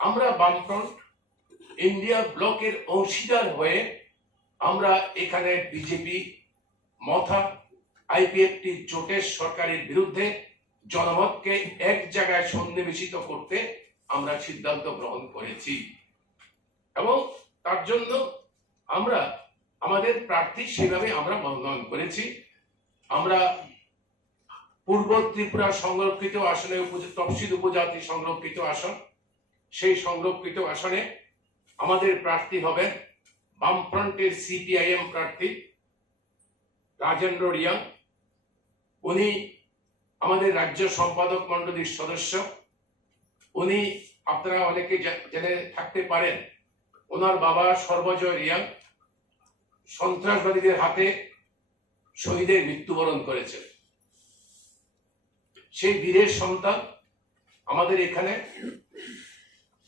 আমরা বামফ্রন্ট, ইন্ডিয়া ব্লকের অংশীদার হয়ে আমরা এখানে বিজেপি, মথা, আইপিএফটি জোটের সরকারের বিরুদ্ধে জনমতকে এক জায়গায় সন্নিবেশিত করতে আমরা সিদ্ধান্ত গ্রহণ করেছি। এবং তার জন্য আমরা, আমাদের প্রার্থী সেভাবে আমরা মনোনয়ন করেছি। আমরা পূর্ব ত্রিপুরা সংরক্ষিত আসনে তফসিল উপজাতি সংরক্ষিত আসন সেই সংরক্ষিত আসনে আমাদের প্রার্থী হবেন বামফ্রন্টের সিপিআইএম প্রার্থী রাজেন্দ্র রিয়াং। উনি আমাদের রাজ্য সম্পাদক মন্ডলীর সদস্য। উনি আপনারা অনেকে জেনে থাকতে পারেন, ওনার বাবা সর্বজয় রিয়াং সন্ত্রাসবাদীদের হাতে শহীদের মৃত্যুবরণ করেছেন। সেই বীরের সন্তান আমাদের এখানে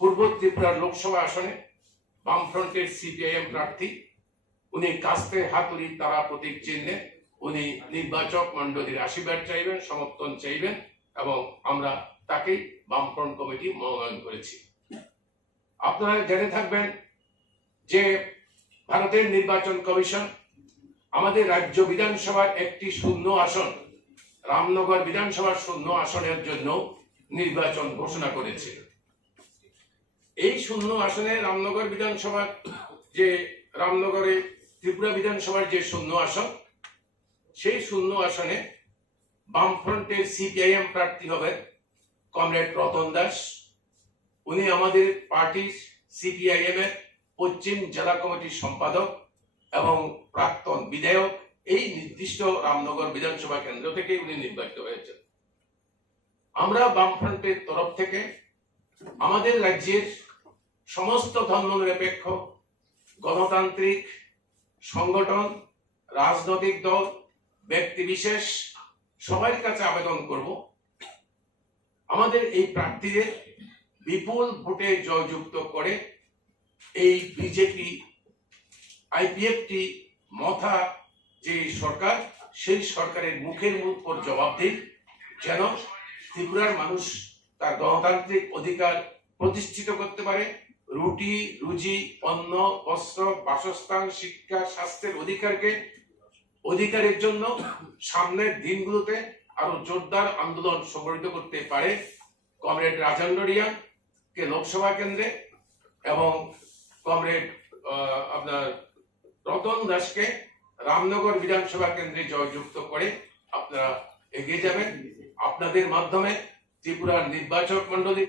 পূর্ব ত্রিপুরার লোকসভা আসনে বামফ্রন্টের সিপিআইএম প্রার্থী। উনি কাস্তে হাতুড়ি তারা প্রতীক চিহ্নে উনি নির্বাচক মন্ডলীর আশীর্বাদ চাইবেন, সমর্থন চাইবেন এবং আমরা তাকেই বামফ্রন্ট কমিটি মনোনয়ন করেছি। আপনারা জেনে থাকবেন যে ভারতের নির্বাচন কমিশন আমাদের রাজ্য বিধানসভার একটি শূন্য আসন, রামনগর বিধানসভার শূন্য আসনের জন্য নির্বাচন ঘোষণা করেছে। এই শূন্য আসনে রামনগর বিধানসভার যে, রামনগরে ত্রিপুরা বিধানসভার যে শূন্য আসন, সেই শূন্য আসনে বামফ্রন্টের সিপিআইএম প্রার্থী হবেন কমরেড রতন দাস। উনি আমাদের পার্টির সিপিআইএম এর পশ্চিম জেলা কমিটির সম্পাদক এবং প্রাক্তন বিধায়ক। এই নির্দিষ্ট রামনগর বিধানসভা কেন্দ্র থেকে উনি নির্বাচিত হয়েছেন। আমরা বামফ্রন্টের তরফ থেকে আমাদের রাজ্যের সমস্ত ধর্মনিরপেক্ষ, গণতান্ত্রিক সংগঠন, রাজনৈতিক দল, ব্যক্তি বিশেষ, সবার কাছে আবেদন করব। আমাদের এই প্রার্থীদের বিপুল ভোটে জয়যুক্ত করে এই বিজেপি, আইপিএফটি, মথা যে সরকার, সেই সরকারের মুখের উপর জবাব দিন যেন ত্রিপুরার মানুষ তার গণতান্ত্রিক অধিকার প্রতিষ্ঠিত করতে পারে। রুটি, রুজি অন্ন বস্ত্র, বাসস্থান, শিক্ষা, স্বাস্থ্যের অধিকারকে অধিকারের জন্য সামনের দিনগুলোতে আরও জোরদার আন্দোলন সংগঠিত করতে পারে। কমরেড রাজেন্দ্র কে লোকসভা কেন্দ্রে এবং কমরেড আপনার রতন দাসকে রামনগর বিধানসভা কেন্দ্রে জয়যুক্ত করে আপনারা এগিয়ে যাবেন। আপনাদের মাধ্যমে ত্রিপুরার নির্বাচক মন্ডলী